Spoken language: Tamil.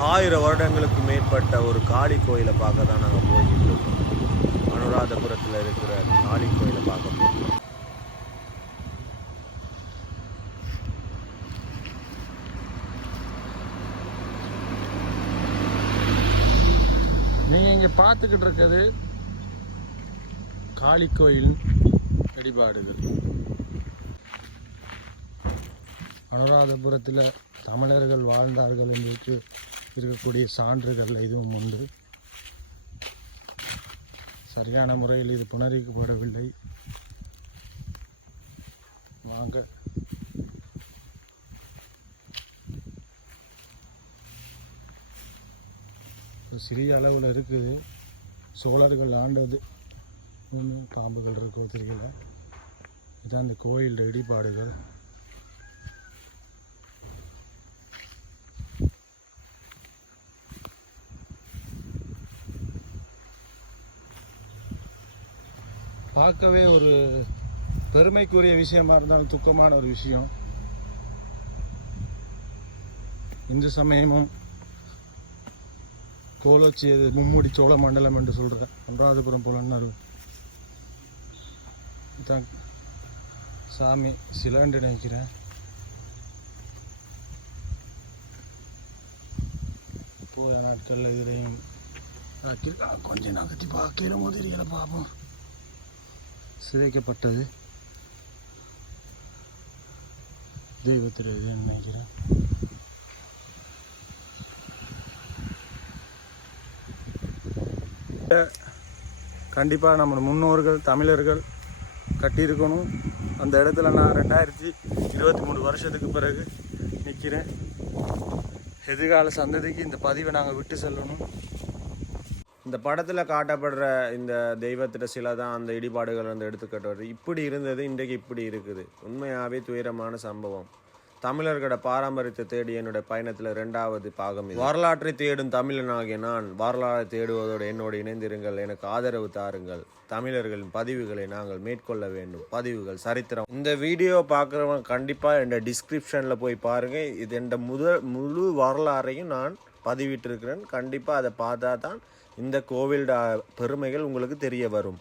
1000 வருடங்களுக்கு மேற்பட்ட ஒரு காளி கோயிலை பார்க்க தான் நாங்கள் போய்கிட்டு இருக்கோம். அனுராதபுரத்தில் இருக்கிற காளி கோயிலை பார்க்க போகிறோம். நீங்கள் இங்கே பார்த்துக்கிட்டு இருக்கிறது காளி கோயில் வழிபாடுகள். அனுராதபுரத்தில் தமிழர்கள் வாழ்ந்தார்கள் என்று இருக்கக்கூடிய சான்றுகள் இதுவும் உண்டு. சரியான முறையில் இது புனரளிக்கப்படவில்லை. வாங்க சிறிய அளவில் இருக்குது. சோழர்கள் ஆண்டது பாம்புகள் இருக்கோ தெரியல. இதுதான் இந்த கோயில் இடிபாடுகள். பார்க்கவே ஒரு பெருமைக்குரிய விஷயமா இருந்தாலும் துக்கமான ஒரு விஷயம். இந்து சமயமும் கோலோச்சியது மும்முடி சோழ மண்டலம் என்று சொல்கிற அனுராதபுரம் புலன்னார் தான் சாமி சிலண்டு நினைக்கிறேன். போய நாட்களில் இதுலையும் கொஞ்சம் நகர்த்தி பார்க்கிற மாதிரியில் பார்ப்போம். சிதைக்கப்பட்டது தெய்வத்தில் நினைக்கிறேன். கண்டிப்பாக நம்ம முன்னோர்கள் தமிழர்கள் கட்டியிருக்கணும். அந்த இடத்துல நான் 2023 வருஷத்துக்கு பிறகு நிற்கிறேன். எதிர்கால சந்ததிக்கு இந்த பதிவை நாங்கள் விட்டு செல்லணும். இந்த படத்தில் காட்டப்படுற இந்த தெய்வத்திட்ட சிலை தான் அந்த இடிபாடுகள் வந்து எடுத்துக்கட்டுவது. இப்படி இருந்தது, இன்றைக்கு இப்படி இருக்குது. உண்மையாகவே துயரமான சம்பவம். தமிழர்களோட பாரம்பரியத்தை தேடி என்னோட பயணத்தில் 2வது பாகம். வரலாற்றை தேடும் தமிழனாகிய நான் வரலாற்றை தேடுவதோடு என்னோடு இணைந்திருங்கள், எனக்கு ஆதரவு தாருங்கள். தமிழர்களின் பதிவுகளை நாங்கள் மேற்கொள்ள வேண்டும். பதிவுகள் சரித்திரம். இந்த வீடியோ பார்க்குறவங்க கண்டிப்பாக என்னோட டிஸ்கிரிப்ஷனில் போய் பாருங்கள். இது என் முழு வரலாறையும் நான் பதிவிட்டிருக்கிறேன். கண்டிப்பாக அதை பார்த்தா தான் இந்த கோவிலோட பெருமைகள் உங்களுக்கு தெரிய வரும்.